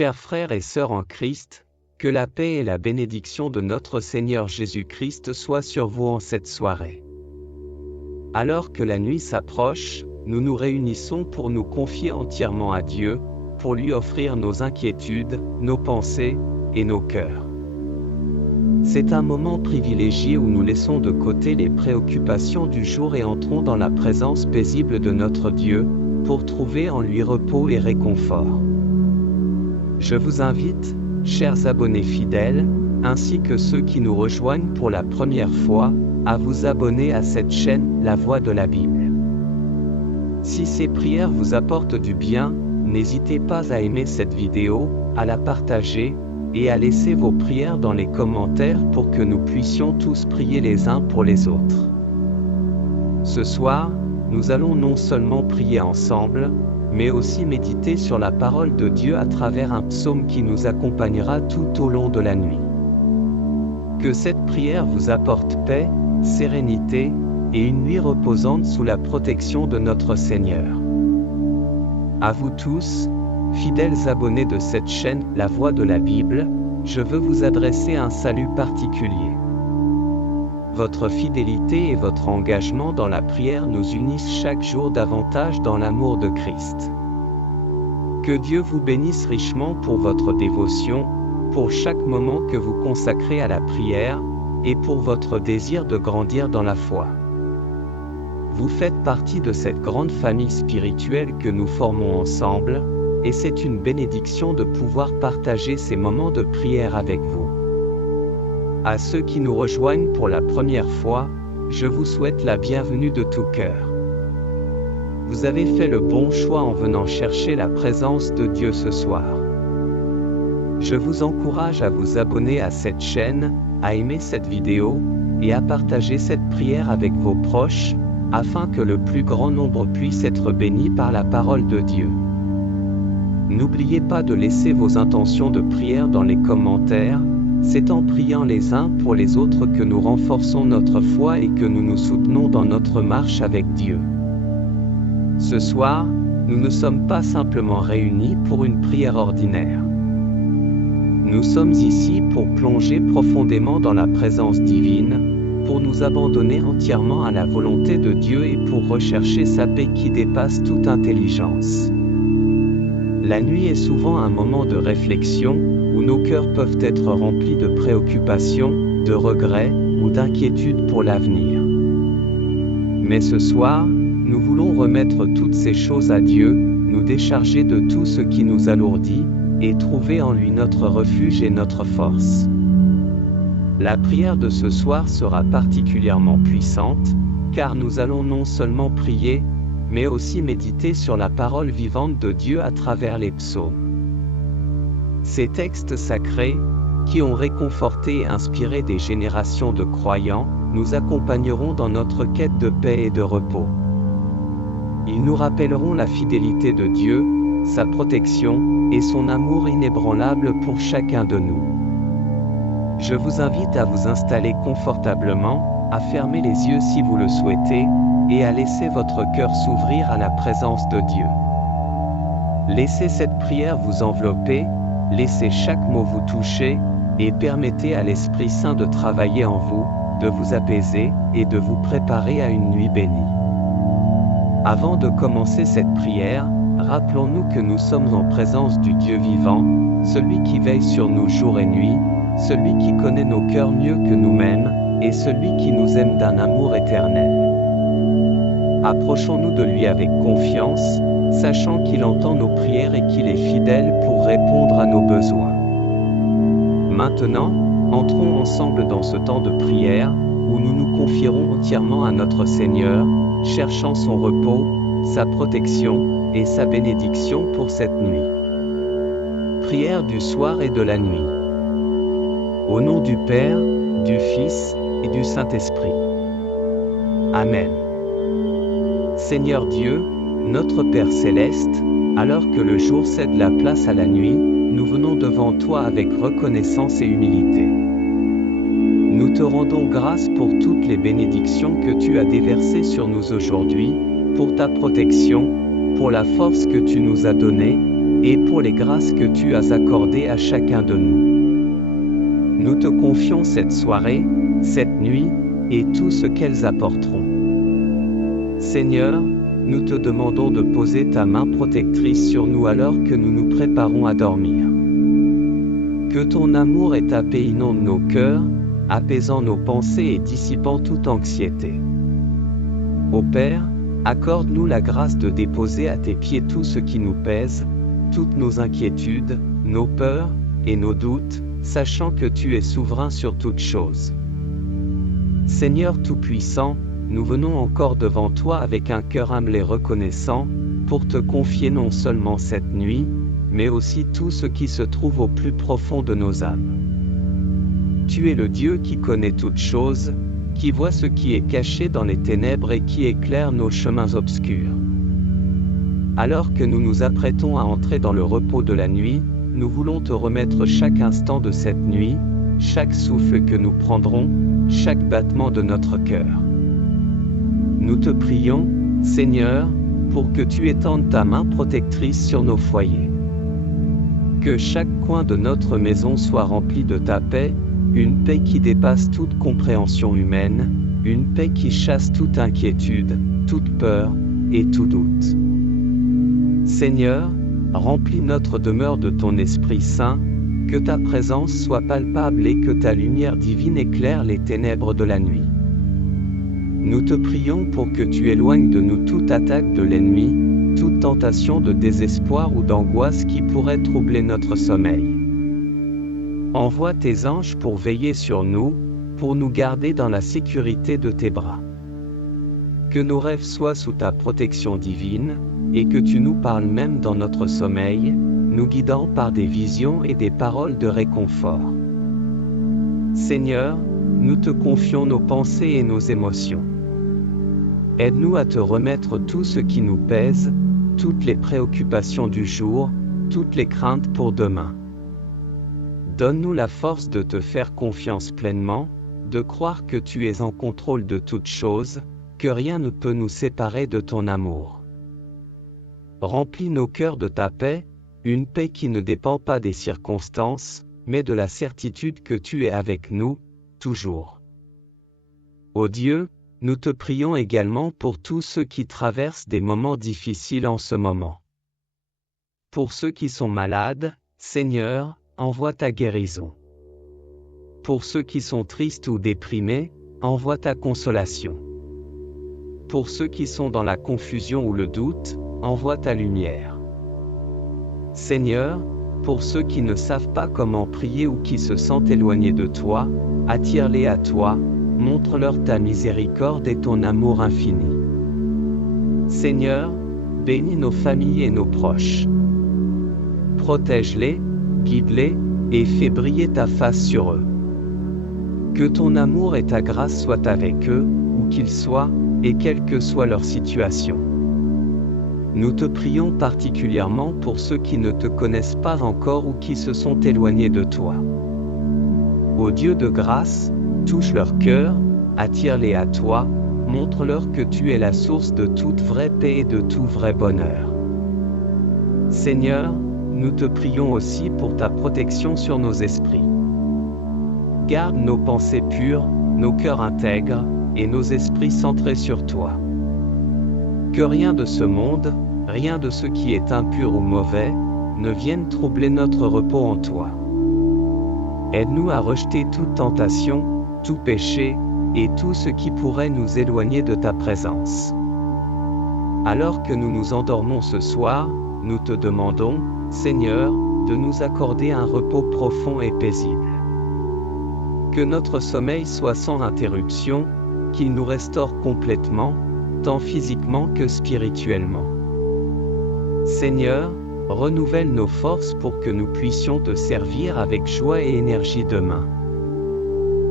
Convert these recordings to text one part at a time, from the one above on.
Chers frères et sœurs en Christ, que la paix et la bénédiction de notre Seigneur Jésus-Christ soient sur vous en cette soirée. Alors que la nuit s'approche, nous nous réunissons pour nous confier entièrement à Dieu, pour lui offrir nos inquiétudes, nos pensées et nos cœurs. C'est un moment privilégié où nous laissons de côté les préoccupations du jour et entrons dans la présence paisible de notre Dieu, pour trouver en lui repos et réconfort. Je vous invite, chers abonnés fidèles, ainsi que ceux qui nous rejoignent pour la première fois, à vous abonner à cette chaîne, La Voix de la Bible. Si ces prières vous apportent du bien, n'hésitez pas à aimer cette vidéo, à la partager, et à laisser vos prières dans les commentaires pour que nous puissions tous prier les uns pour les autres. Ce soir, nous allons non seulement prier ensemble, mais aussi méditer sur la parole de Dieu à travers un psaume qui nous accompagnera tout au long de la nuit. Que cette prière vous apporte paix, sérénité, et une nuit reposante sous la protection de notre Seigneur. À vous tous, fidèles abonnés de cette chaîne, La Voix de la Bible, je veux vous adresser un salut particulier. Votre fidélité et votre engagement dans la prière nous unissent chaque jour davantage dans l'amour de Christ. Que Dieu vous bénisse richement pour votre dévotion, pour chaque moment que vous consacrez à la prière, et pour votre désir de grandir dans la foi. Vous faites partie de cette grande famille spirituelle que nous formons ensemble, et c'est une bénédiction de pouvoir partager ces moments de prière avec vous. À ceux qui nous rejoignent pour la première fois, je vous souhaite la bienvenue de tout cœur. Vous avez fait le bon choix en venant chercher la présence de Dieu ce soir. Je vous encourage à vous abonner à cette chaîne, à aimer cette vidéo, et à partager cette prière avec vos proches, afin que le plus grand nombre puisse être béni par la parole de Dieu. N'oubliez pas de laisser vos intentions de prière dans les commentaires, c'est en priant les uns pour les autres que nous renforçons notre foi et que nous nous soutenons dans notre marche avec Dieu. Ce soir, nous ne sommes pas simplement réunis pour une prière ordinaire. Nous sommes ici pour plonger profondément dans la présence divine, pour nous abandonner entièrement à la volonté de Dieu et pour rechercher sa paix qui dépasse toute intelligence. La nuit est souvent un moment de réflexion, où nos cœurs peuvent être remplis de préoccupations, de regrets, ou d'inquiétudes pour l'avenir. Mais ce soir, nous voulons remettre toutes ces choses à Dieu, nous décharger de tout ce qui nous alourdit, et trouver en lui notre refuge et notre force. La prière de ce soir sera particulièrement puissante, car nous allons non seulement prier, mais aussi méditer sur la parole vivante de Dieu à travers les psaumes. Ces textes sacrés, qui ont réconforté et inspiré des générations de croyants, nous accompagneront dans notre quête de paix et de repos. Ils nous rappelleront la fidélité de Dieu, sa protection, et son amour inébranlable pour chacun de nous. Je vous invite à vous installer confortablement, à fermer les yeux si vous le souhaitez, et à laisser votre cœur s'ouvrir à la présence de Dieu. Laissez cette prière vous envelopper, laissez chaque mot vous toucher, et permettez à l'Esprit Saint de travailler en vous, de vous apaiser, et de vous préparer à une nuit bénie. Avant de commencer cette prière, rappelons-nous que nous sommes en présence du Dieu vivant, celui qui veille sur nous jour et nuit, celui qui connaît nos cœurs mieux que nous-mêmes, et celui qui nous aime d'un amour éternel. Approchons-nous de lui avec confiance, sachant qu'il entend nos prières et qu'il est fidèle pour répondre à nos besoins. Maintenant, entrons ensemble dans ce temps de prière, où nous nous confierons entièrement à notre Seigneur, cherchant son repos, sa protection, et sa bénédiction pour cette nuit. Prière du soir et de la nuit. Au nom du Père, du Fils, et du Saint-Esprit. Amen. Seigneur Dieu, notre Père Céleste, alors que le jour cède la place à la nuit, nous venons devant toi avec reconnaissance et humilité. Nous te rendons grâce pour toutes les bénédictions que tu as déversées sur nous aujourd'hui, pour ta protection, pour la force que tu nous as donnée, et pour les grâces que tu as accordées à chacun de nous. Nous te confions cette soirée, cette nuit, et tout ce qu'elles apporteront. Seigneur, nous te demandons de poser ta main protectrice sur nous alors que nous nous préparons à dormir. Que ton amour et ta paix inondent nos cœurs, apaisant nos pensées et dissipant toute anxiété. Ô Père, accorde-nous la grâce de déposer à tes pieds tout ce qui nous pèse, toutes nos inquiétudes, nos peurs et nos doutes, sachant que tu es souverain sur toutes choses. Seigneur Tout-Puissant, nous venons encore devant toi avec un cœur humble et reconnaissant, pour te confier non seulement cette nuit, mais aussi tout ce qui se trouve au plus profond de nos âmes. Tu es le Dieu qui connaît toutes choses, qui voit ce qui est caché dans les ténèbres et qui éclaire nos chemins obscurs. Alors que nous nous apprêtons à entrer dans le repos de la nuit, nous voulons te remettre chaque instant de cette nuit, chaque souffle que nous prendrons, chaque battement de notre cœur. Nous te prions, Seigneur, pour que tu étendes ta main protectrice sur nos foyers. Que chaque coin de notre maison soit rempli de ta paix, une paix qui dépasse toute compréhension humaine, une paix qui chasse toute inquiétude, toute peur et tout doute. Seigneur, remplis notre demeure de ton Esprit Saint, que ta présence soit palpable et que ta lumière divine éclaire les ténèbres de la nuit. Nous te prions pour que tu éloignes de nous toute attaque de l'ennemi, toute tentation de désespoir ou d'angoisse qui pourrait troubler notre sommeil. Envoie tes anges pour veiller sur nous, pour nous garder dans la sécurité de tes bras. Que nos rêves soient sous ta protection divine, et que tu nous parles même dans notre sommeil, nous guidant par des visions et des paroles de réconfort. Seigneur, nous te confions nos pensées et nos émotions. Aide-nous à te remettre tout ce qui nous pèse, toutes les préoccupations du jour, toutes les craintes pour demain. Donne-nous la force de te faire confiance pleinement, de croire que tu es en contrôle de toutes choses, que rien ne peut nous séparer de ton amour. Remplis nos cœurs de ta paix, une paix qui ne dépend pas des circonstances, mais de la certitude que tu es avec nous, toujours. Ô Dieu, nous te prions également pour tous ceux qui traversent des moments difficiles en ce moment. Pour ceux qui sont malades, Seigneur, envoie ta guérison. Pour ceux qui sont tristes ou déprimés, envoie ta consolation. Pour ceux qui sont dans la confusion ou le doute, envoie ta lumière. Seigneur, pour ceux qui ne savent pas comment prier ou qui se sentent éloignés de toi, attire-les à toi, montre-leur ta miséricorde et ton amour infini. Seigneur, bénis nos familles et nos proches. Protège-les, guide-les, et fais briller ta face sur eux. Que ton amour et ta grâce soient avec eux, où qu'ils soient, et quelle que soit leur situation. Nous te prions particulièrement pour ceux qui ne te connaissent pas encore ou qui se sont éloignés de toi. Ô Dieu de grâce, touche leur cœur, attire-les à toi, montre-leur que tu es la source de toute vraie paix et de tout vrai bonheur. Seigneur, nous te prions aussi pour ta protection sur nos esprits. Garde nos pensées pures, nos cœurs intègres, et nos esprits centrés sur toi. Que rien de ce monde, rien de ce qui est impur ou mauvais, ne vienne troubler notre repos en toi. Aide-nous à rejeter toute tentation, tout péché, et tout ce qui pourrait nous éloigner de ta présence. Alors que nous nous endormons ce soir, nous te demandons, Seigneur, de nous accorder un repos profond et paisible. Que notre sommeil soit sans interruption, qu'il nous restaure complètement, tant physiquement que spirituellement. Seigneur, renouvelle nos forces pour que nous puissions te servir avec joie et énergie demain.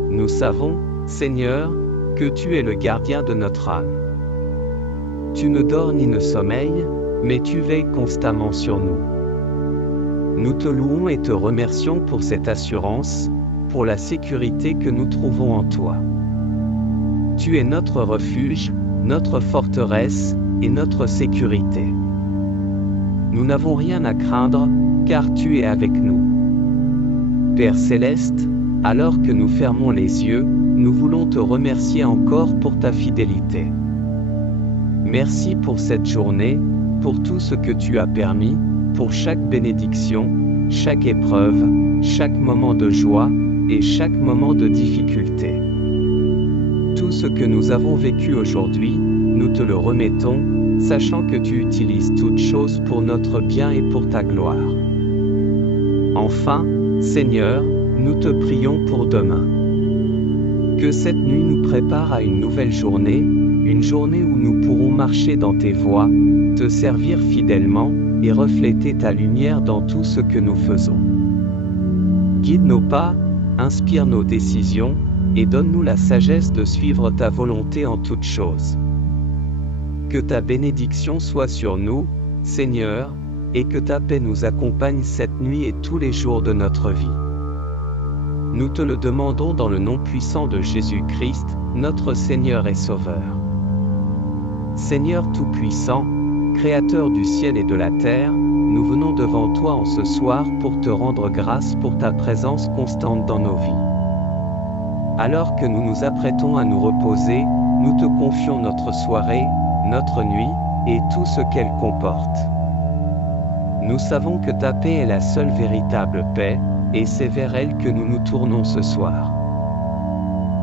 Nous savons, Seigneur, que tu es le gardien de notre âme. Tu ne dors ni ne sommeilles, mais tu veilles constamment sur nous. Nous te louons et te remercions pour cette assurance, pour la sécurité que nous trouvons en toi. Tu es notre refuge, notre forteresse, et notre sécurité. nous n'avons rien à craindre, car tu es avec nous. Père céleste, alors que nous fermons les yeux, nous voulons te remercier encore pour ta fidélité. Merci pour cette journée, pour tout ce que tu as permis, pour chaque bénédiction, chaque épreuve, chaque moment de joie, et chaque moment de difficulté. Tout ce que nous avons vécu aujourd'hui, nous te le remettons, sachant que tu utilises toutes choses pour notre bien et pour ta gloire. Enfin, Seigneur, nous te prions pour demain. Que cette nuit nous prépare à une nouvelle journée, une journée où nous pourrons marcher dans tes voies, te servir fidèlement, et refléter ta lumière dans tout ce que nous faisons. Guide nos pas, inspire nos décisions, et donne-nous la sagesse de suivre ta volonté en toutes choses. Que ta bénédiction soit sur nous, Seigneur, et que ta paix nous accompagne cette nuit et tous les jours de notre vie. Nous te le demandons dans le nom puissant de Jésus-Christ, notre Seigneur et Sauveur. Seigneur Tout-Puissant, Créateur du ciel et de la terre, nous venons devant toi en ce soir pour te rendre grâce pour ta présence constante dans nos vies. Alors que nous nous apprêtons à nous reposer, nous te confions notre soirée, notre nuit, et tout ce qu'elle comporte. Nous savons que ta paix est la seule véritable paix, et c'est vers elle que nous nous tournons ce soir.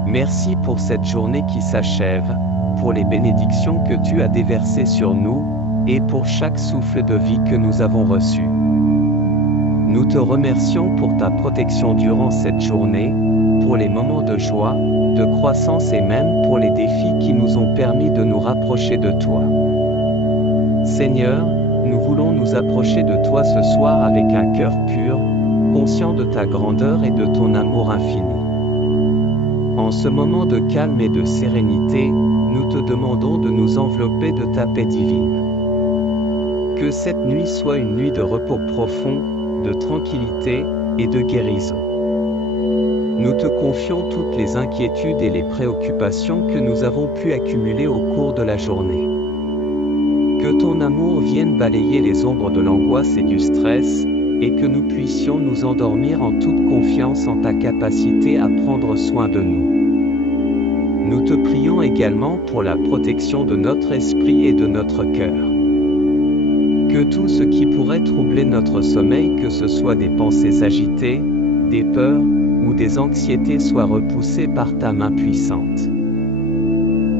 Merci pour cette journée qui s'achève, pour les bénédictions que tu as déversées sur nous, et pour chaque souffle de vie que nous avons reçu. Nous te remercions pour ta protection durant cette journée, pour les moments de joie, de croissance et même pour les défis qui nous ont permis de nous rapprocher de toi. Seigneur, nous voulons nous approcher de toi ce soir avec un cœur pur, conscient de ta grandeur et de ton amour infini. En ce moment de calme et de sérénité, nous te demandons de nous envelopper de ta paix divine. Que cette nuit soit une nuit de repos profond, de tranquillité et de guérison. Nous te confions toutes les inquiétudes et les préoccupations que nous avons pu accumuler au cours de la journée. Que ton amour vienne balayer les ombres de l'angoisse et du stress, et que nous puissions nous endormir en toute confiance en ta capacité à prendre soin de nous. Nous te prions également pour la protection de notre esprit et de notre cœur. Que tout ce qui pourrait troubler notre sommeil, que ce soit des pensées agitées, des peurs, ou des anxiétés soit repoussé par ta main puissante.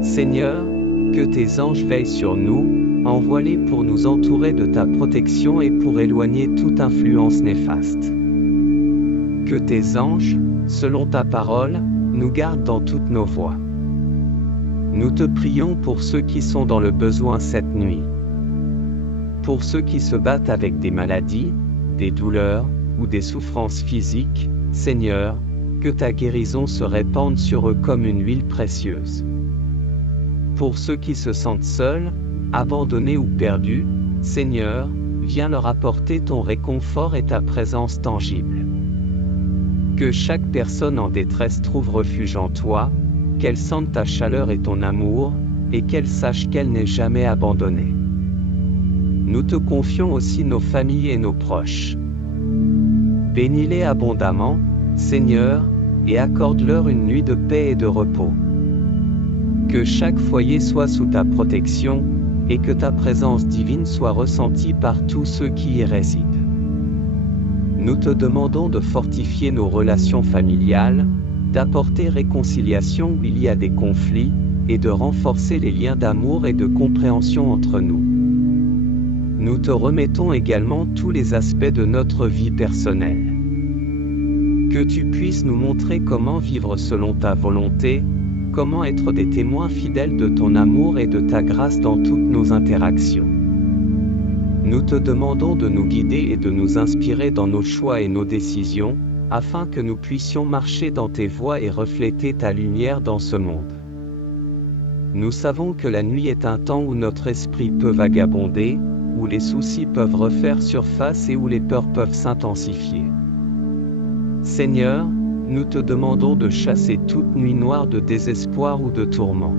Seigneur, que tes anges veillent sur nous, envoie-les pour nous entourer de ta protection et pour éloigner toute influence néfaste. Que tes anges, selon ta parole, nous gardent dans toutes nos voies. Nous te prions pour ceux qui sont dans le besoin cette nuit. Pour ceux qui se battent avec des maladies, des douleurs, ou des souffrances physiques, Seigneur, que ta guérison se répande sur eux comme une huile précieuse. Pour ceux qui se sentent seuls, abandonnés ou perdus, Seigneur, viens leur apporter ton réconfort et ta présence tangible. Que chaque personne en détresse trouve refuge en toi, qu'elle sente ta chaleur et ton amour, et qu'elle sache qu'elle n'est jamais abandonnée. Nous te confions aussi nos familles et nos proches. Bénis-les abondamment, Seigneur, et accorde-leur une nuit de paix et de repos. Que chaque foyer soit sous ta protection, et que ta présence divine soit ressentie par tous ceux qui y résident. Nous te demandons de fortifier nos relations familiales, d'apporter réconciliation où il y a des conflits, et de renforcer les liens d'amour et de compréhension entre nous. Nous te remettons également tous les aspects de notre vie personnelle. Que tu puisses nous montrer comment vivre selon ta volonté, comment être des témoins fidèles de ton amour et de ta grâce dans toutes nos interactions. Nous te demandons de nous guider et de nous inspirer dans nos choix et nos décisions, afin que nous puissions marcher dans tes voies et refléter ta lumière dans ce monde. Nous savons que la nuit est un temps où notre esprit peut vagabonder, où les soucis peuvent refaire surface et où les peurs peuvent s'intensifier. Seigneur, nous te demandons de chasser toute nuit noire de désespoir ou de tourment.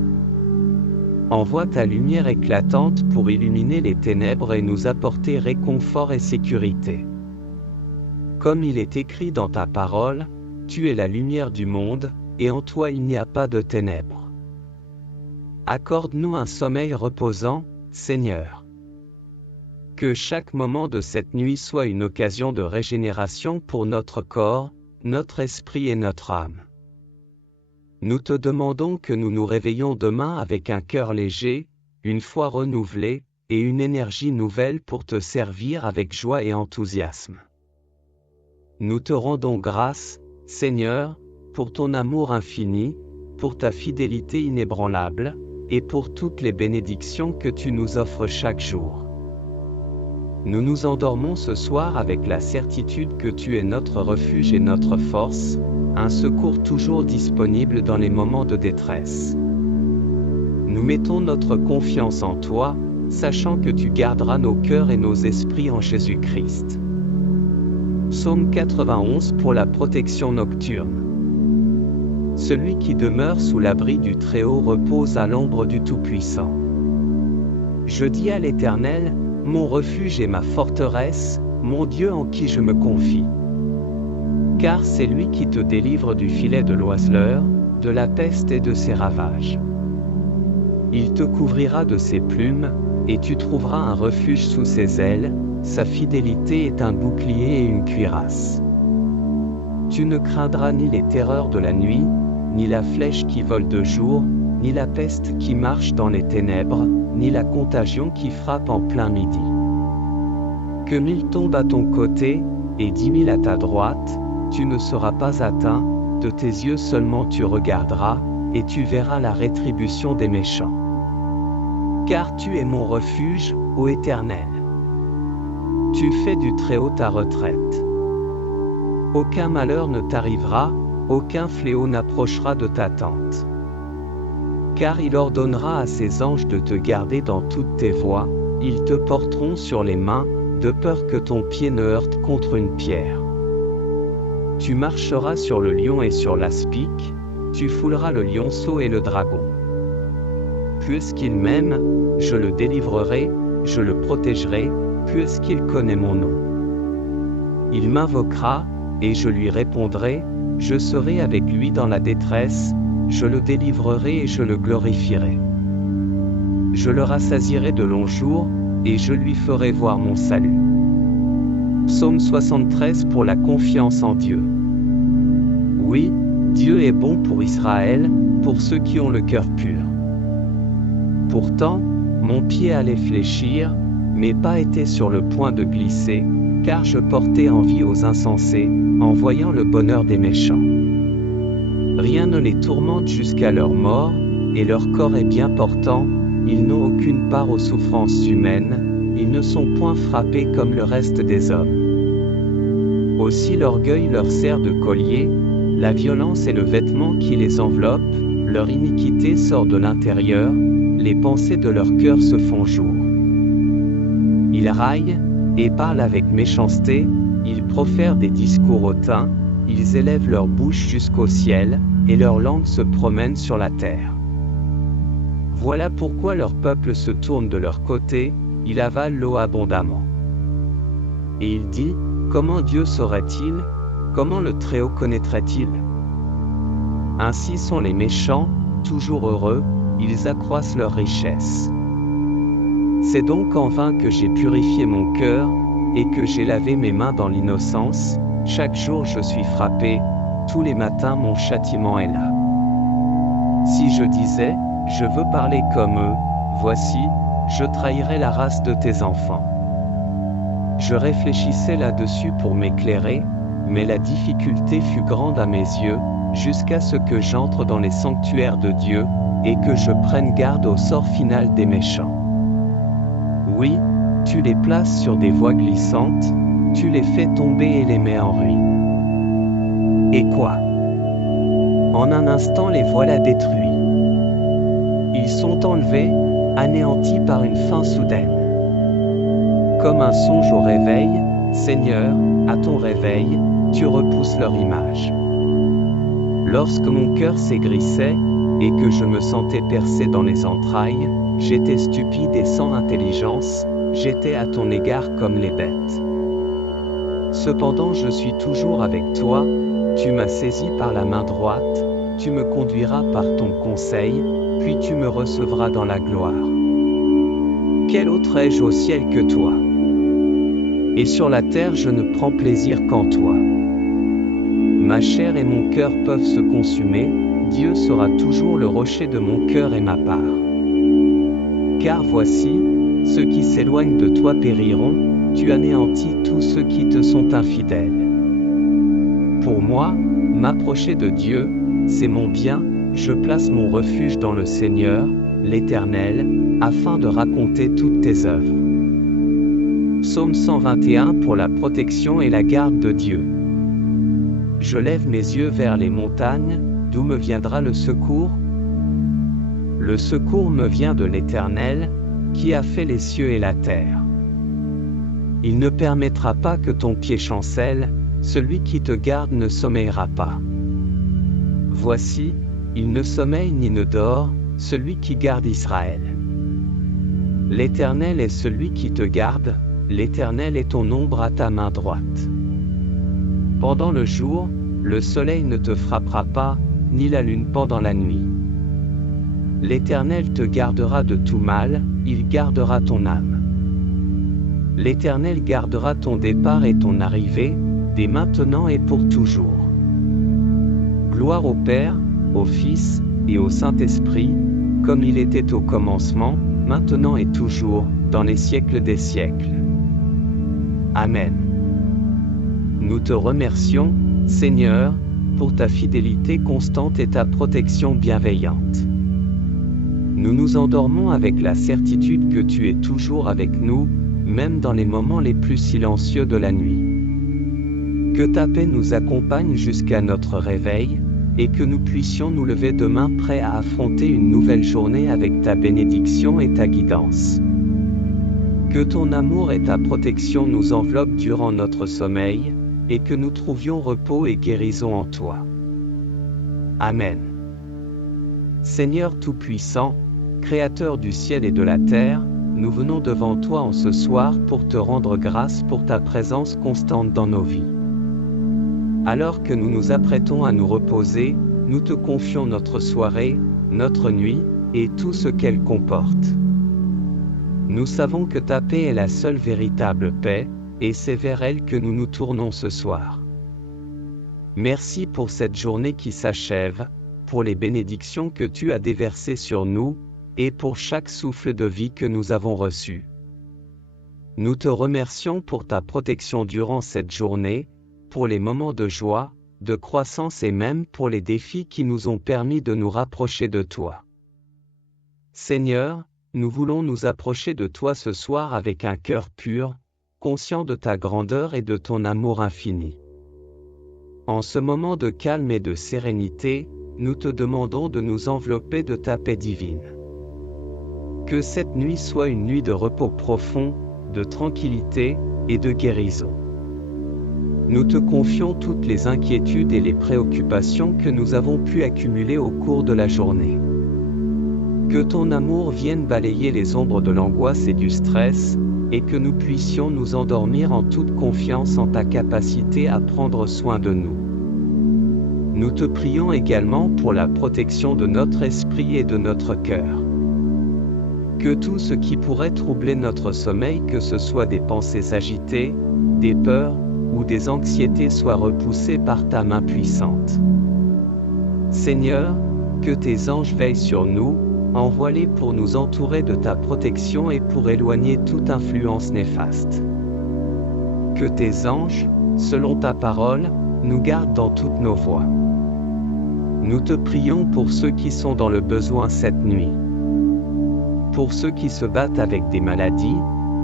Envoie ta lumière éclatante pour illuminer les ténèbres et nous apporter réconfort et sécurité. Comme il est écrit dans ta parole, tu es la lumière du monde, et en toi il n'y a pas de ténèbres. Accorde-nous un sommeil reposant, Seigneur. Que chaque moment de cette nuit soit une occasion de régénération pour notre corps, notre esprit et notre âme. Nous te demandons que nous nous réveillons demain avec un cœur léger, une foi renouvelée, et une énergie nouvelle pour te servir avec joie et enthousiasme. Nous te rendons grâce, Seigneur, pour ton amour infini, pour ta fidélité inébranlable, et pour toutes les bénédictions que tu nous offres chaque jour. Nous nous endormons ce soir avec la certitude que tu es notre refuge et notre force, un secours toujours disponible dans les moments de détresse. Nous mettons notre confiance en toi, sachant que tu garderas nos cœurs et nos esprits en Jésus-Christ. Psaume 91 pour la protection nocturne. Celui qui demeure sous l'abri du Très-Haut repose à l'ombre du Tout-Puissant. Je dis à l'Éternel, mon refuge et ma forteresse, mon Dieu en qui je me confie. Car c'est lui qui te délivre du filet de l'oiseleur, de la peste et de ses ravages. Il te couvrira de ses plumes, et tu trouveras un refuge sous ses ailes, sa fidélité est un bouclier et une cuirasse. Tu ne craindras ni les terreurs de la nuit, ni la flèche qui vole de jour, ni la peste qui marche dans les ténèbres, ni la contagion qui frappe en plein midi. Que 1000 tombent à ton côté, et 10 000 à ta droite, tu ne seras pas atteint, de tes yeux seulement tu regarderas, et tu verras la rétribution des méchants. Car tu es mon refuge, ô Éternel. Tu fais du Très-Haut ta retraite. Aucun malheur ne t'arrivera, aucun fléau n'approchera de ta tente. Car il ordonnera à ses anges de te garder dans toutes tes voies, ils te porteront sur les mains, de peur que ton pied ne heurte contre une pierre. Tu marcheras sur le lion et sur l'aspic, tu fouleras le lionceau et le dragon. Puisqu'il m'aime, je le délivrerai, je le protégerai, puisqu'il connaît mon nom. Il m'invoquera, et je lui répondrai, je serai avec lui dans la détresse, je le délivrerai et je le glorifierai. Je le rassasierai de longs jours, et je lui ferai voir mon salut. Psaume 73 pour la confiance en Dieu. Oui, Dieu est bon pour Israël, pour ceux qui ont le cœur pur. Pourtant, mon pied allait fléchir, mes pas étaient sur le point de glisser, car je portais envie aux insensés, en voyant le bonheur des méchants. Rien ne les tourmente jusqu'à leur mort, et leur corps est bien portant, ils n'ont aucune part aux souffrances humaines, ils ne sont point frappés comme le reste des hommes. Aussi l'orgueil leur sert de collier, la violence est le vêtement qui les enveloppe, leur iniquité sort de l'intérieur, les pensées de leur cœur se font jour. Ils raillent, et parlent avec méchanceté, ils profèrent des discours hautains, ils élèvent leur bouche jusqu'au ciel, et leur langue se promène sur la terre. Voilà pourquoi leur peuple se tourne de leur côté, il avale l'eau abondamment. Et il dit, comment Dieu saurait-il, comment le Très-Haut connaîtrait-il? Ainsi sont les méchants, toujours heureux, ils accroissent leur richesse. C'est donc en vain que j'ai purifié mon cœur, et que j'ai lavé mes mains dans l'innocence, chaque jour je suis frappé, tous les matins mon châtiment est là. Si je disais, je veux parler comme eux, voici, je trahirais la race de tes enfants. Je réfléchissais là-dessus pour m'éclairer, mais la difficulté fut grande à mes yeux, jusqu'à ce que j'entre dans les sanctuaires de Dieu, et que je prenne garde au sort final des méchants. Oui, tu les places sur des voies glissantes, tu les fais tomber et les mets en ruine. Et quoi? En un instant les voilà détruits. Ils sont enlevés, anéantis par une fin soudaine. Comme un songe au réveil, Seigneur, à ton réveil, tu repousses leur image. Lorsque mon cœur s'aigrissait, et que je me sentais percé dans les entrailles, j'étais stupide et sans intelligence, j'étais à ton égard comme les bêtes. Cependant je suis toujours avec toi, tu m'as saisi par la main droite, tu me conduiras par ton conseil, puis tu me recevras dans la gloire. Quel autre ai-je au ciel que toi? Et sur la terre je ne prends plaisir qu'en toi. Ma chair et mon cœur peuvent se consumer, Dieu sera toujours le rocher de mon cœur et ma part. Car voici, ceux qui s'éloignent de toi périront, tu anéantis tous ceux qui te sont infidèles. Pour moi, m'approcher de Dieu, c'est mon bien, je place mon refuge dans le Seigneur, l'Éternel, afin de raconter toutes tes œuvres. Psaume 121 pour la protection et la garde de Dieu. Je lève mes yeux vers les montagnes, d'où me viendra le secours? Le secours me vient de l'Éternel, qui a fait les cieux et la terre. Il ne permettra pas que ton pied chancelle, celui qui te garde ne sommeillera pas. Voici, il ne sommeille ni ne dort, celui qui garde Israël. L'Éternel est celui qui te garde, l'Éternel est ton ombre à ta main droite. Pendant le jour, le soleil ne te frappera pas, ni la lune pendant la nuit. L'Éternel te gardera de tout mal, il gardera ton âme. L'Éternel gardera ton départ et ton arrivée, dès maintenant et pour toujours. Gloire au Père, au Fils, et au Saint-Esprit, comme il était au commencement, maintenant et toujours, dans les siècles des siècles. Amen. Nous te remercions, Seigneur, pour ta fidélité constante et ta protection bienveillante. Nous nous endormons avec la certitude que tu es toujours avec nous, même dans les moments les plus silencieux de la nuit. Que ta paix nous accompagne jusqu'à notre réveil, et que nous puissions nous lever demain prêts à affronter une nouvelle journée avec ta bénédiction et ta guidance. Que ton amour et ta protection nous enveloppent durant notre sommeil, et que nous trouvions repos et guérison en toi. Amen. Seigneur Tout-Puissant, Créateur du ciel et de la terre, nous venons devant toi en ce soir pour te rendre grâce pour ta présence constante dans nos vies. Alors que nous nous apprêtons à nous reposer, nous te confions notre soirée, notre nuit, et tout ce qu'elle comporte. Nous savons que ta paix est la seule véritable paix, et c'est vers elle que nous nous tournons ce soir. Merci pour cette journée qui s'achève, pour les bénédictions que tu as déversées sur nous, et pour chaque souffle de vie que nous avons reçu. Nous te remercions pour ta protection durant cette journée, pour les moments de joie, de croissance et même pour les défis qui nous ont permis de nous rapprocher de toi. Seigneur, nous voulons nous approcher de toi ce soir avec un cœur pur, conscient de ta grandeur et de ton amour infini. En ce moment de calme et de sérénité, nous te demandons de nous envelopper de ta paix divine. Que cette nuit soit une nuit de repos profond, de tranquillité et de guérison. Nous te confions toutes les inquiétudes et les préoccupations que nous avons pu accumuler au cours de la journée. Que ton amour vienne balayer les ombres de l'angoisse et du stress, et que nous puissions nous endormir en toute confiance en ta capacité à prendre soin de nous. Nous te prions également pour la protection de notre esprit et de notre cœur. Que tout ce qui pourrait troubler notre sommeil, que ce soit des pensées agitées, des peurs, ou des anxiétés soit repoussé par ta main puissante. Seigneur, que tes anges veillent sur nous, envoie-les pour nous entourer de ta protection et pour éloigner toute influence néfaste. Que tes anges, selon ta parole, nous gardent dans toutes nos voies. Nous te prions pour ceux qui sont dans le besoin cette nuit. Pour ceux qui se battent avec des maladies,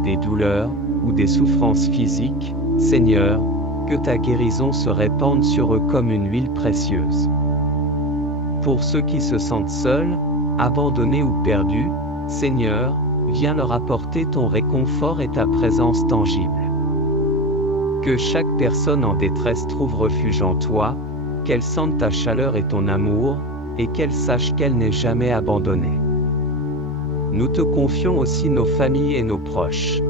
des douleurs, ou des souffrances physiques, Seigneur, que ta guérison se répande sur eux comme une huile précieuse. Pour ceux qui se sentent seuls, abandonnés ou perdus, Seigneur, viens leur apporter ton réconfort et ta présence tangible. Que chaque personne en détresse trouve refuge en toi, qu'elle sente ta chaleur et ton amour, et qu'elle sache qu'elle n'est jamais abandonnée. Nous te confions aussi nos familles et nos proches.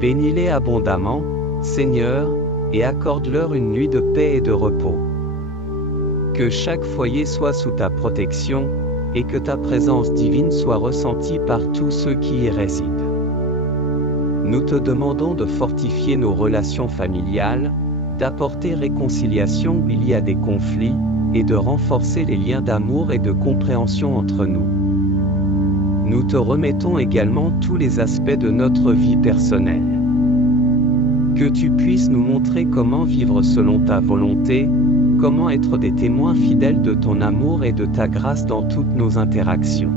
Bénis-les abondamment, Seigneur, et accorde-leur une nuit de paix et de repos. Que chaque foyer soit sous ta protection, et que ta présence divine soit ressentie par tous ceux qui y résident. Nous te demandons de fortifier nos relations familiales, d'apporter réconciliation où il y a des conflits, et de renforcer les liens d'amour et de compréhension entre nous. Nous te remettons également tous les aspects de notre vie personnelle. Que tu puisses nous montrer comment vivre selon ta volonté, comment être des témoins fidèles de ton amour et de ta grâce dans toutes nos interactions.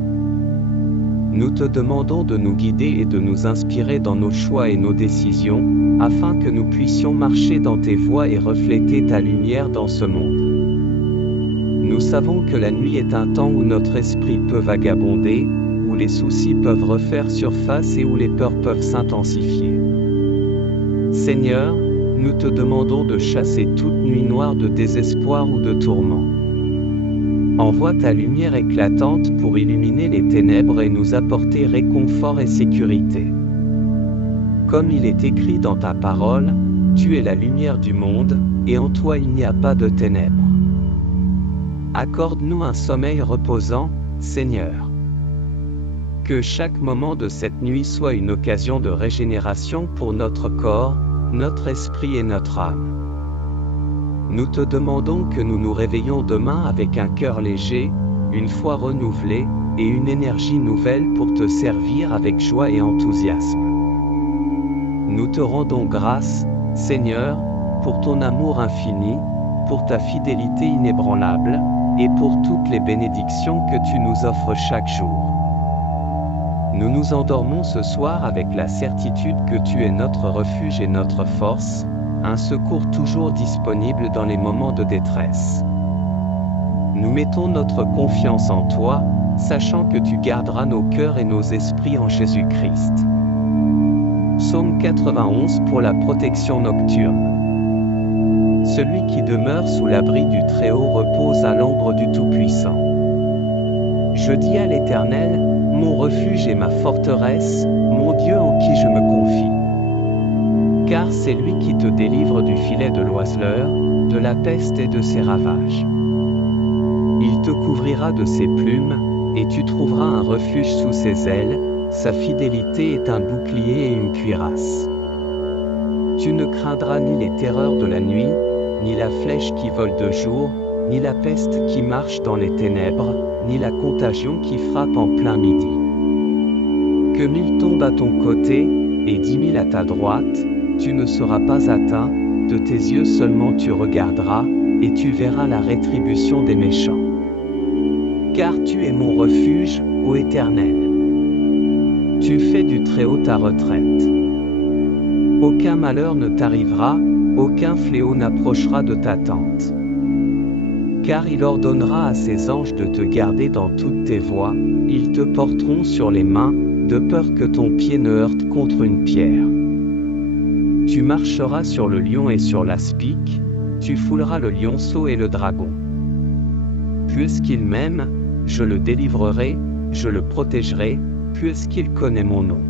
Nous te demandons de nous guider et de nous inspirer dans nos choix et nos décisions, afin que nous puissions marcher dans tes voies et refléter ta lumière dans ce monde. Nous savons que la nuit est un temps où notre esprit peut vagabonder, où les soucis peuvent refaire surface et où les peurs peuvent s'intensifier. Seigneur, nous te demandons de chasser toute nuit noire de désespoir ou de tourment. Envoie ta lumière éclatante pour illuminer les ténèbres et nous apporter réconfort et sécurité. Comme il est écrit dans ta parole, tu es la lumière du monde, et en toi il n'y a pas de ténèbres. Accorde-nous un sommeil reposant, Seigneur. Que chaque moment de cette nuit soit une occasion de régénération pour notre corps, notre esprit et notre âme. Nous te demandons que nous nous réveillons demain avec un cœur léger, une foi renouvelée, et une énergie nouvelle pour te servir avec joie et enthousiasme. Nous te rendons grâce, Seigneur, pour ton amour infini, pour ta fidélité inébranlable, et pour toutes les bénédictions que tu nous offres chaque jour. Nous nous endormons ce soir avec la certitude que tu es notre refuge et notre force, un secours toujours disponible dans les moments de détresse. Nous mettons notre confiance en toi, sachant que tu garderas nos cœurs et nos esprits en Jésus-Christ. Psaume 91 pour la protection nocturne. Celui qui demeure sous l'abri du Très-Haut repose à l'ombre du Tout-Puissant. Je dis à l'Éternel, mon refuge et ma forteresse, mon Dieu en qui je me confie. Car c'est lui qui te délivre du filet de l'oiseleur, de la peste et de ses ravages. Il te couvrira de ses plumes, et tu trouveras un refuge sous ses ailes, sa fidélité est un bouclier et une cuirasse. Tu ne craindras ni les terreurs de la nuit, ni la flèche qui vole de jour, ni la peste qui marche dans les ténèbres, ni la contagion qui frappe en plein midi. Que 1000 tombent à ton côté, et 10 000 à ta droite, tu ne seras pas atteint, de tes yeux seulement tu regarderas, et tu verras la rétribution des méchants. Car tu es mon refuge, ô Éternel. Tu fais du Très-Haut ta retraite. Aucun malheur ne t'arrivera, aucun fléau n'approchera de ta tente. Car il ordonnera à ses anges de te garder dans toutes tes voies, ils te porteront sur les mains, de peur que ton pied ne heurte contre une pierre. Tu marcheras sur le lion et sur l'aspic, tu fouleras le lionceau et le dragon. Puisqu'il m'aime, je le délivrerai, je le protégerai, puisqu'il connaît mon nom.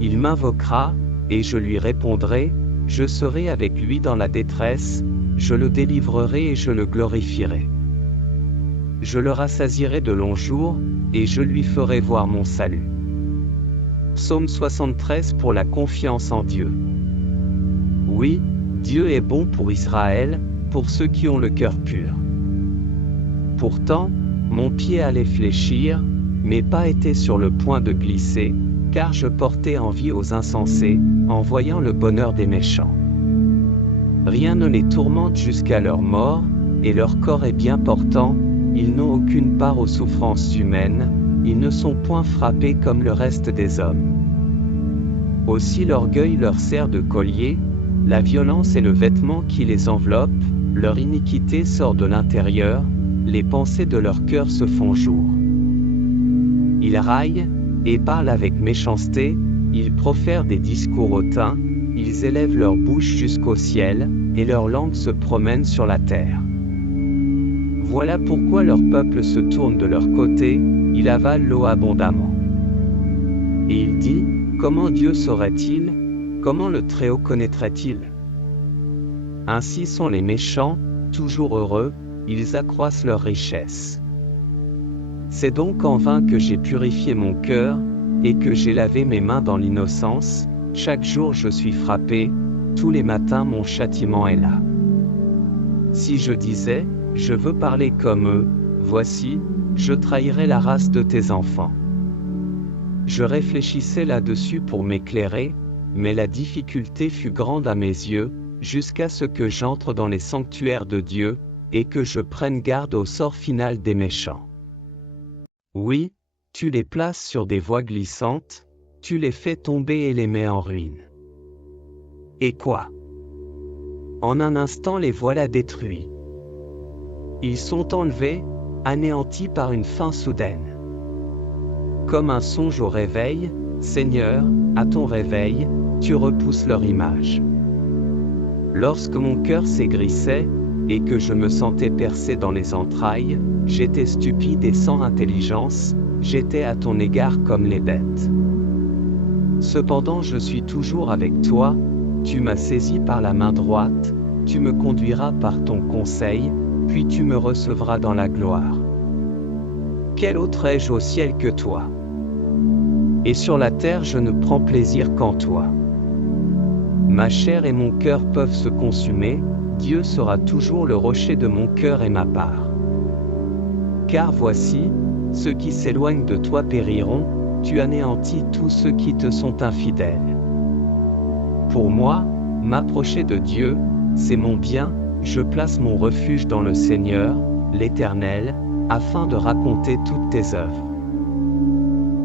Il m'invoquera, et je lui répondrai, je serai avec lui dans la détresse, je le délivrerai et je le glorifierai. Je le rassasierai de longs jours, et je lui ferai voir mon salut. Psaume 73 pour la confiance en Dieu. Oui, Dieu est bon pour Israël, pour ceux qui ont le cœur pur. Pourtant, mon pied allait fléchir, mes pas étaient sur le point de glisser, car je portais envie aux insensés, en voyant le bonheur des méchants. Rien ne les tourmente jusqu'à leur mort, et leur corps est bien portant, ils n'ont aucune part aux souffrances humaines, ils ne sont point frappés comme le reste des hommes. Aussi l'orgueil leur sert de collier, la violence est le vêtement qui les enveloppe, leur iniquité sort de l'intérieur, les pensées de leur cœur se font jour. Ils raillent, et parlent avec méchanceté, ils profèrent des discours hautains, ils élèvent leur bouche jusqu'au ciel, et leur langue se promène sur la terre. Voilà pourquoi leur peuple se tourne de leur côté, il avale l'eau abondamment. Et il dit, comment Dieu saurait-il? Comment le Très-Haut connaîtrait-il? Ainsi sont les méchants, toujours heureux, ils accroissent leur richesse. C'est donc en vain que j'ai purifié mon cœur, et que j'ai lavé mes mains dans l'innocence, chaque jour je suis frappé, tous les matins mon châtiment est là. Si je disais, je veux parler comme eux, voici, je trahirais la race de tes enfants. Je réfléchissais là-dessus pour m'éclairer, mais la difficulté fut grande à mes yeux, jusqu'à ce que j'entre dans les sanctuaires de Dieu, et que je prenne garde au sort final des méchants. Oui, tu les places sur des voies glissantes, tu les fais tomber et les mets en ruine. Et quoi? En un instant les voilà détruits. Ils sont enlevés, anéantis par une fin soudaine. Comme un songe au réveil, Seigneur, à ton réveil, tu repousses leur image. Lorsque mon cœur s'aigrissait, et que je me sentais percé dans les entrailles, j'étais stupide et sans intelligence, j'étais à ton égard comme les bêtes. Cependant je suis toujours avec toi, tu m'as saisi par la main droite, tu me conduiras par ton conseil, puis tu me recevras dans la gloire. Quel autre ai-je au ciel que toi? Et sur la terre je ne prends plaisir qu'en toi. Ma chair et mon cœur peuvent se consumer, Dieu sera toujours le rocher de mon cœur et ma part. Car voici, ceux qui s'éloignent de toi périront, tu anéantis tous ceux qui te sont infidèles. Pour moi, m'approcher de Dieu, c'est mon bien, je place mon refuge dans le Seigneur, l'Éternel, afin de raconter toutes tes œuvres.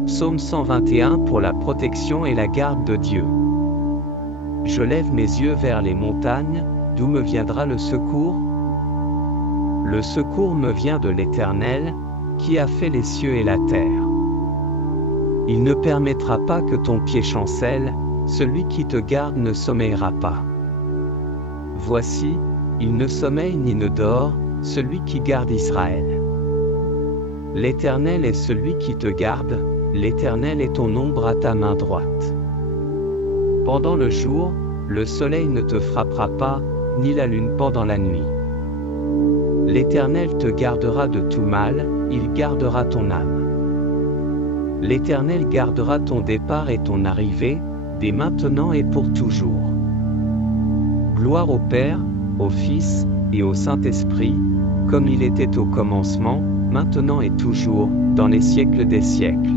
Psaume 121 pour la protection et la garde de Dieu. Je lève mes yeux vers les montagnes, d'où me viendra le secours? Le secours me vient de l'Éternel, qui a fait les cieux et la terre. Il ne permettra pas que ton pied chancelle, celui qui te garde ne sommeillera pas. Voici, il ne sommeille ni ne dort, celui qui garde Israël. L'Éternel est celui qui te garde, l'Éternel est ton ombre à ta main droite. Pendant le jour, le soleil ne te frappera pas, ni la lune pendant la nuit. L'Éternel te gardera de tout mal, il gardera ton âme. L'Éternel gardera ton départ et ton arrivée, dès maintenant et pour toujours. Gloire au Père, au Fils, et au Saint-Esprit, comme il était au commencement, maintenant et toujours, dans les siècles des siècles.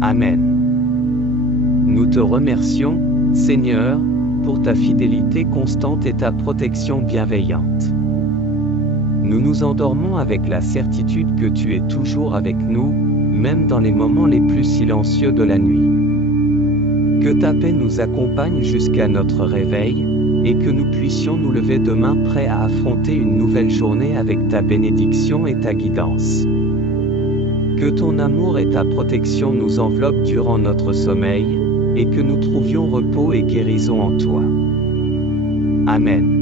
Amen. Nous te remercions, Seigneur, pour ta fidélité constante et ta protection bienveillante. Nous nous endormons avec la certitude que tu es toujours avec nous, même dans les moments les plus silencieux de la nuit. Que ta paix nous accompagne jusqu'à notre réveil, et que nous puissions nous lever demain prêts à affronter une nouvelle journée avec ta bénédiction et ta guidance. Que ton amour et ta protection nous enveloppent durant notre sommeil, et que nous trouvions repos et guérison en toi. Amen.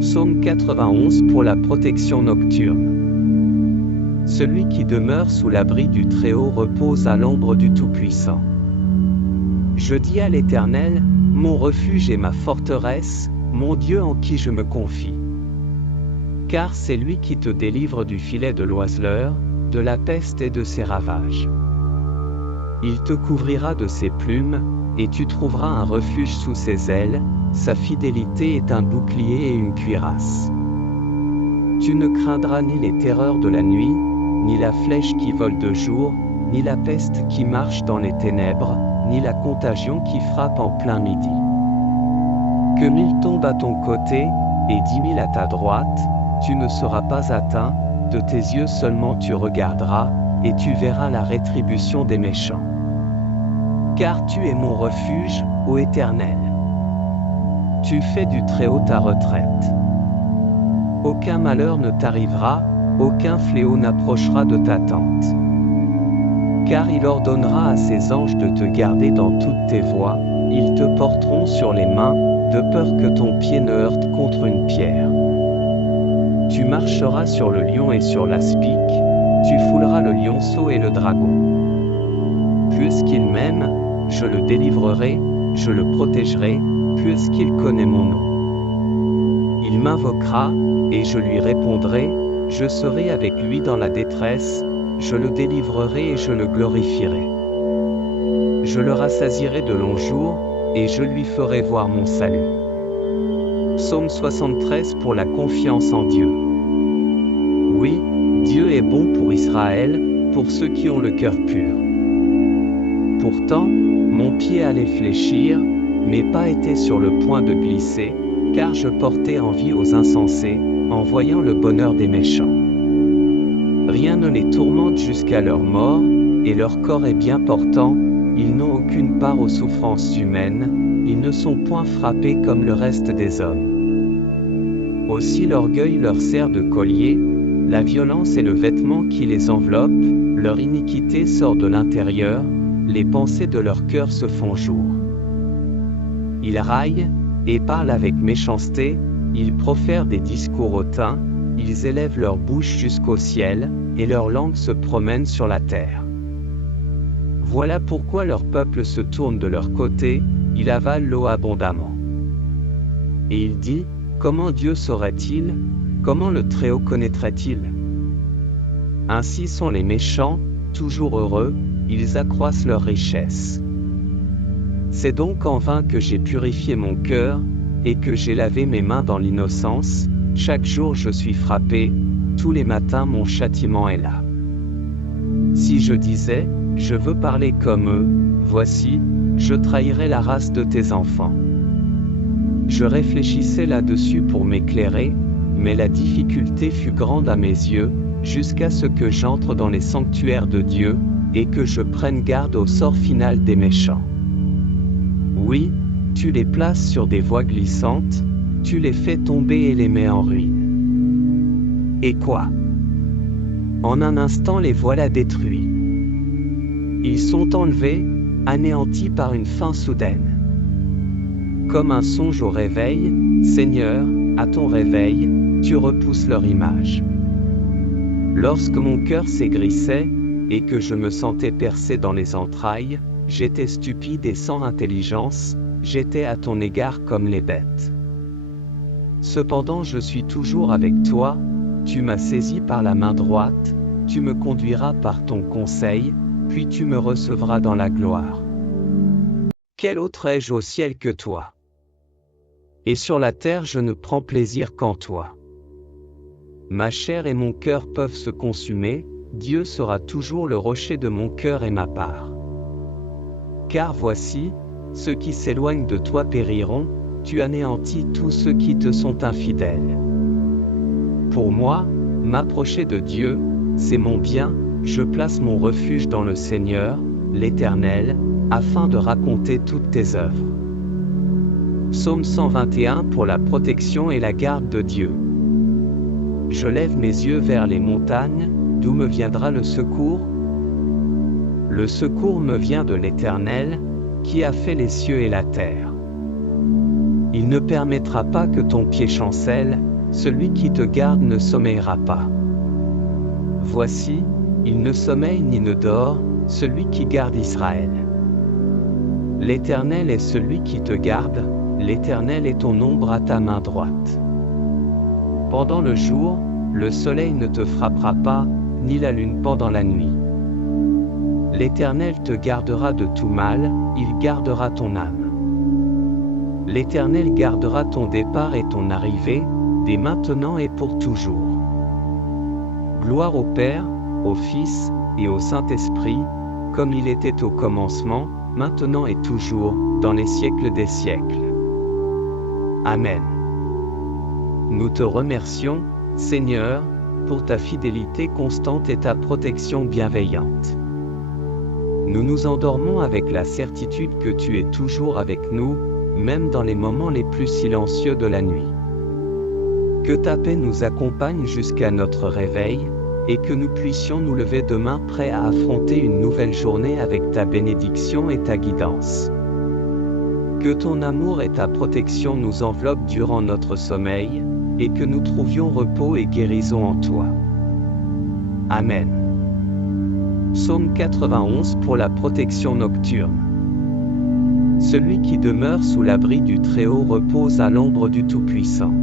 Psaume 91 pour la protection nocturne. Celui qui demeure sous l'abri du Très-Haut repose à l'ombre du Tout-Puissant. Je dis à l'Éternel, mon refuge et ma forteresse, mon Dieu en qui je me confie. Car c'est lui qui te délivre du filet de l'oiseleur, de la peste et de ses ravages. Il te couvrira de ses plumes, et tu trouveras un refuge sous ses ailes, sa fidélité est un bouclier et une cuirasse. Tu ne craindras ni les terreurs de la nuit, ni la flèche qui vole de jour, ni la peste qui marche dans les ténèbres, ni la contagion qui frappe en plein midi. Que 1000 tombent à ton côté, et 10 000 à ta droite, tu ne seras pas atteint, de tes yeux seulement tu regarderas, et tu verras la rétribution des méchants. Car tu es mon refuge, ô Éternel. Tu fais du Très-Haut ta retraite. Aucun malheur ne t'arrivera, aucun fléau n'approchera de ta tente. Car il ordonnera à ses anges de te garder dans toutes tes voies, ils te porteront sur les mains, de peur que ton pied ne heurte contre une pierre. Tu marcheras sur le lion et sur l'aspic, Tu fouleras le lionceau et le dragon. Puisqu'il m'aime, je le délivrerai, je le protégerai, puisqu'il connaît mon nom. Il m'invoquera, et je lui répondrai, je serai avec lui dans la détresse, je le délivrerai et je le glorifierai. Je le rassasierai de longs jours, et je lui ferai voir mon salut. Psaume 73 pour la confiance en Dieu. Oui, Dieu est bon pour Israël, pour ceux qui ont le cœur pur. Pourtant, mon pied allait fléchir, mes pas étaient sur le point de glisser, car je portais envie aux insensés, en voyant le bonheur des méchants. Rien ne les tourmente jusqu'à leur mort, et leur corps est bien portant, ils n'ont aucune part aux souffrances humaines, ils ne sont point frappés comme le reste des hommes. Aussi l'orgueil leur sert de collier, la violence est le vêtement qui les enveloppe, leur iniquité sort de l'intérieur, les pensées de leur cœur se font jour. Ils raillent, et parlent avec méchanceté, ils profèrent des discours hautains, ils élèvent leur bouche jusqu'au ciel, et leur langue se promène sur la terre. Voilà pourquoi leur peuple se tourne de leur côté, il avale l'eau abondamment. Et il dit, comment Dieu saurait-il, comment le Très-Haut connaîtrait-il? Ainsi sont les méchants, toujours heureux, ils accroissent leur richesse. C'est donc en vain que j'ai purifié mon cœur, et que j'ai lavé mes mains dans l'innocence, chaque jour je suis frappé, tous les matins mon châtiment est là. Si je disais, je veux parler comme eux, voici, je trahirais la race de tes enfants. Je réfléchissais là-dessus pour m'éclairer, mais la difficulté fut grande à mes yeux, jusqu'à ce que j'entre dans les sanctuaires de Dieu, et que je prenne garde au sort final des méchants. Oui, tu les places sur des voies glissantes, tu les fais tomber et les mets en ruine. Et quoi? En un instant les voilà détruits. Ils sont enlevés, anéantis par une fin soudaine. Comme un songe au réveil, Seigneur, à ton réveil, tu repousses leur image. Lorsque mon cœur s'aigrissait, et que je me sentais percé dans les entrailles, j'étais stupide et sans intelligence, j'étais à ton égard comme les bêtes. Cependant je suis toujours avec toi, tu m'as saisi par la main droite, tu me conduiras par ton conseil, puis tu me recevras dans la gloire. Quel autre ai-je au ciel que toi? Et sur la terre je ne prends plaisir qu'en toi. Ma chair et mon cœur peuvent se consumer, Dieu sera toujours le rocher de mon cœur et ma part. Car voici, ceux qui s'éloignent de toi périront, tu anéantis tous ceux qui te sont infidèles. Pour moi, m'approcher de Dieu, c'est mon bien, je place mon refuge dans le Seigneur, l'Éternel, afin de raconter toutes tes œuvres. Psaume 121 pour la protection et la garde de Dieu. Je lève mes yeux vers les montagnes, d'où me viendra le secours? Le secours me vient de l'Éternel, qui a fait les cieux et la terre. Il ne permettra pas que ton pied chancelle, celui qui te garde ne sommeillera pas. Voici, il ne sommeille ni ne dort, celui qui garde Israël. L'Éternel est celui qui te garde, l'Éternel est ton ombre à ta main droite. Pendant le jour, le soleil ne te frappera pas, ni la lune pendant la nuit. L'Éternel te gardera de tout mal, il gardera ton âme. L'Éternel gardera ton départ et ton arrivée, dès maintenant et pour toujours. Gloire au Père, au Fils, et au Saint-Esprit, comme il était au commencement, maintenant et toujours, dans les siècles des siècles. Amen. Nous te remercions, Seigneur, pour ta fidélité constante et ta protection bienveillante. Nous nous endormons avec la certitude que tu es toujours avec nous, même dans les moments les plus silencieux de la nuit. Que ta paix nous accompagne jusqu'à notre réveil, et que nous puissions nous lever demain prêts à affronter une nouvelle journée avec ta bénédiction et ta guidance. Que ton amour et ta protection nous enveloppent durant notre sommeil, et que nous trouvions repos et guérison en toi. Amen. Psaume 91 pour la protection nocturne. Celui qui demeure sous l'abri du Très-Haut repose à l'ombre du Tout-Puissant.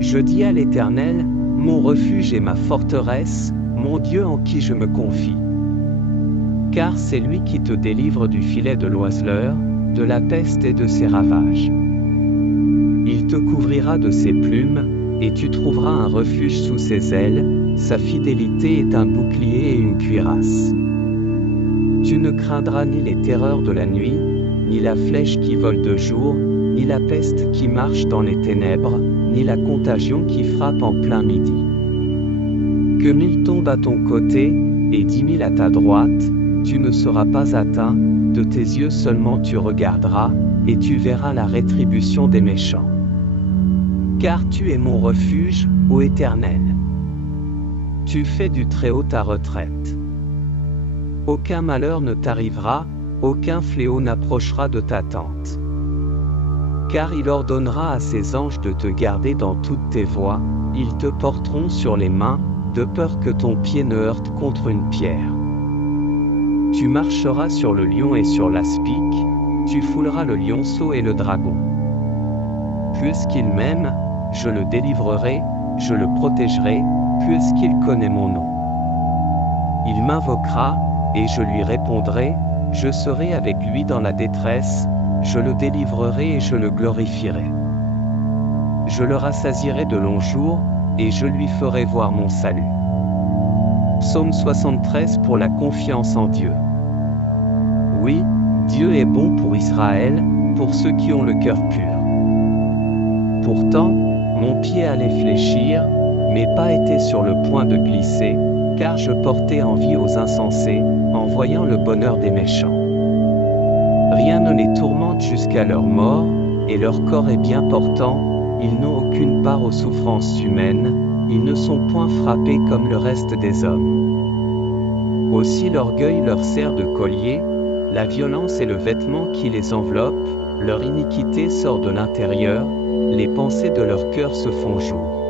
Je dis à l'Éternel, mon refuge et ma forteresse, mon Dieu en qui je me confie. Car c'est lui qui te délivre du filet de l'oiseleur, de la peste et de ses ravages. Il te couvrira de ses plumes, et tu trouveras un refuge sous ses ailes, sa fidélité est un bouclier et une cuirasse. Tu ne craindras ni les terreurs de la nuit, ni la flèche qui vole de jour, ni la peste qui marche dans les ténèbres, ni la contagion qui frappe en plein midi. Que 1000 tombent à ton côté, et 10 000 à ta droite, tu ne seras pas atteint, de tes yeux seulement tu regarderas, et tu verras la rétribution des méchants. Car tu es mon refuge, ô Éternel. Tu fais du Très-Haut ta retraite. Aucun malheur ne t'arrivera, aucun fléau n'approchera de ta tente. Car il ordonnera à ses anges de te garder dans toutes tes voies, ils te porteront sur les mains, de peur que ton pied ne heurte contre une pierre. Tu marcheras sur le lion et sur l'aspic, tu fouleras le lionceau et le dragon. Puisqu'il m'aime, je le délivrerai, je le protégerai, puisqu'il connaît mon nom. Il m'invoquera, et je lui répondrai, je serai avec lui dans la détresse, je le délivrerai et je le glorifierai. Je le rassasierai de longs jours, et je lui ferai voir mon salut. Psaume 73 pour la confiance en Dieu. Oui, Dieu est bon pour Israël, pour ceux qui ont le cœur pur. Pourtant, mon pied allait fléchir, mes pas étaient sur le point de glisser, car je portais envie aux insensés, en voyant le bonheur des méchants. Rien ne les tourmente jusqu'à leur mort, et leur corps est bien portant, ils n'ont aucune part aux souffrances humaines, ils ne sont point frappés comme le reste des hommes. Aussi l'orgueil leur sert de collier, la violence est le vêtement qui les enveloppe, leur iniquité sort de l'intérieur, les pensées de leur cœur se font jour.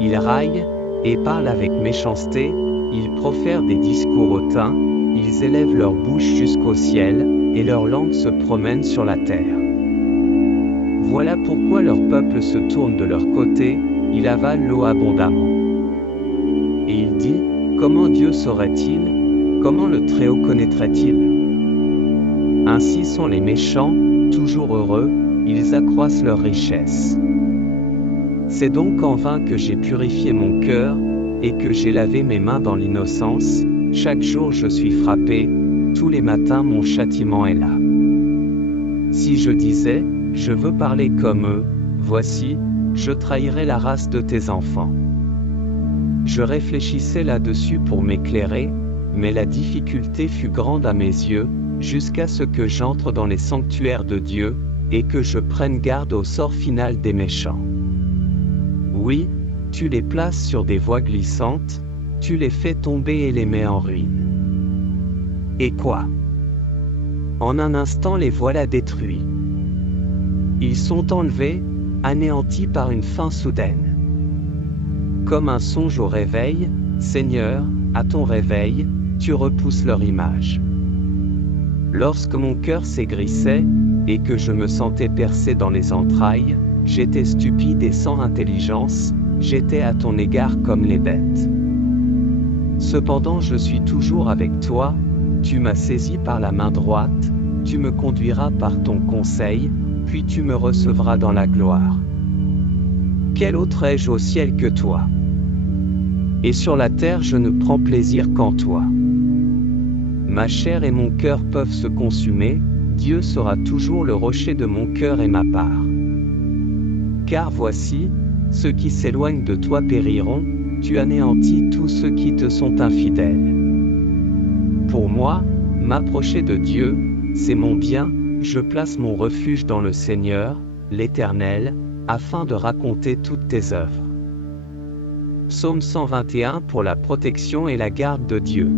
Ils raillent, et parlent avec méchanceté, ils profèrent des discours hautains, ils élèvent leur bouche jusqu'au ciel, et leur langue se promène sur la terre. Voilà pourquoi leur peuple se tourne de leur côté, il avale l'eau abondamment. Et il dit, comment Dieu saurait-il? Comment le Très-Haut connaîtrait-il? Ainsi sont les méchants, toujours heureux, ils accroissent leur richesse. C'est donc en vain que j'ai purifié mon cœur, et que j'ai lavé mes mains dans l'innocence, chaque jour je suis frappé, tous les matins mon châtiment est là. Si je disais, je veux parler comme eux, voici, je trahirais la race de tes enfants. Je réfléchissais là-dessus pour m'éclairer, mais la difficulté fut grande à mes yeux, jusqu'à ce que j'entre dans les sanctuaires de Dieu, et que je prenne garde au sort final des méchants. Oui, tu les places sur des voies glissantes, tu les fais tomber et les mets en ruine. Et quoi? En un instant les voilà détruits. Ils sont enlevés, anéantis par une fin soudaine. Comme un songe au réveil, Seigneur, à ton réveil, tu repousses leur image. Lorsque mon cœur s'aigrissait, et que je me sentais percé dans les entrailles, j'étais stupide et sans intelligence, j'étais à ton égard comme les bêtes. Cependant je suis toujours avec toi, tu m'as saisi par la main droite, tu me conduiras par ton conseil, puis tu me recevras dans la gloire. Quel autre ai-je au ciel que toi? Et sur la terre je ne prends plaisir qu'en toi. Ma chair et mon cœur peuvent se consumer, Dieu sera toujours le rocher de mon cœur et ma part. Car voici, ceux qui s'éloignent de toi périront, tu anéantis tous ceux qui te sont infidèles. Pour moi, m'approcher de Dieu, c'est mon bien, je place mon refuge dans le Seigneur, l'Éternel, afin de raconter toutes tes œuvres. Psaume 121 pour la protection et la garde de Dieu.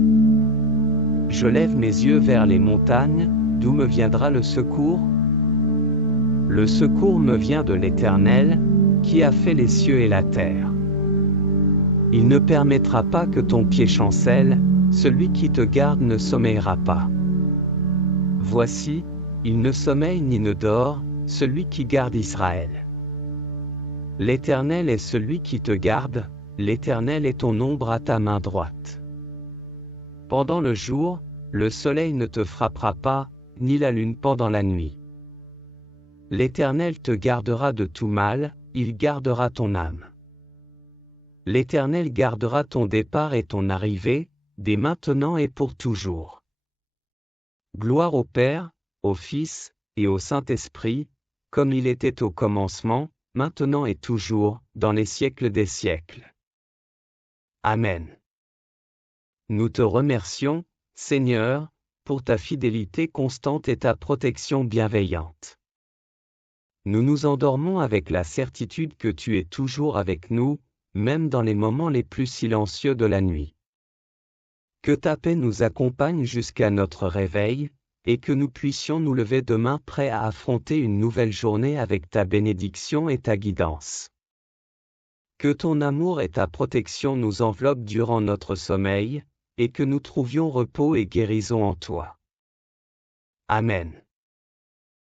Je lève mes yeux vers les montagnes, d'où me viendra le secours? Le secours me vient de l'Éternel, qui a fait les cieux et la terre. Il ne permettra pas que ton pied chancelle, Celui qui te garde ne sommeillera pas. Voici, il ne sommeille ni ne dort, celui qui garde Israël. L'Éternel est celui qui te garde, l'Éternel est ton ombre à ta main droite. Pendant le jour, le soleil ne te frappera pas, ni la lune pendant la nuit. L'Éternel te gardera de tout mal, il gardera ton âme. L'Éternel gardera ton départ et ton arrivée, dès maintenant et pour toujours. Gloire au Père, au Fils, et au Saint-Esprit, comme il était au commencement, maintenant et toujours, dans les siècles des siècles. Amen. Nous te remercions, Seigneur, pour ta fidélité constante et ta protection bienveillante. Nous nous endormons avec la certitude que tu es toujours avec nous, même dans les moments les plus silencieux de la nuit. Que ta paix nous accompagne jusqu'à notre réveil, et que nous puissions nous lever demain prêts à affronter une nouvelle journée avec ta bénédiction et ta guidance. Que ton amour et ta protection nous enveloppent durant notre sommeil, et que nous trouvions repos et guérison en toi. Amen.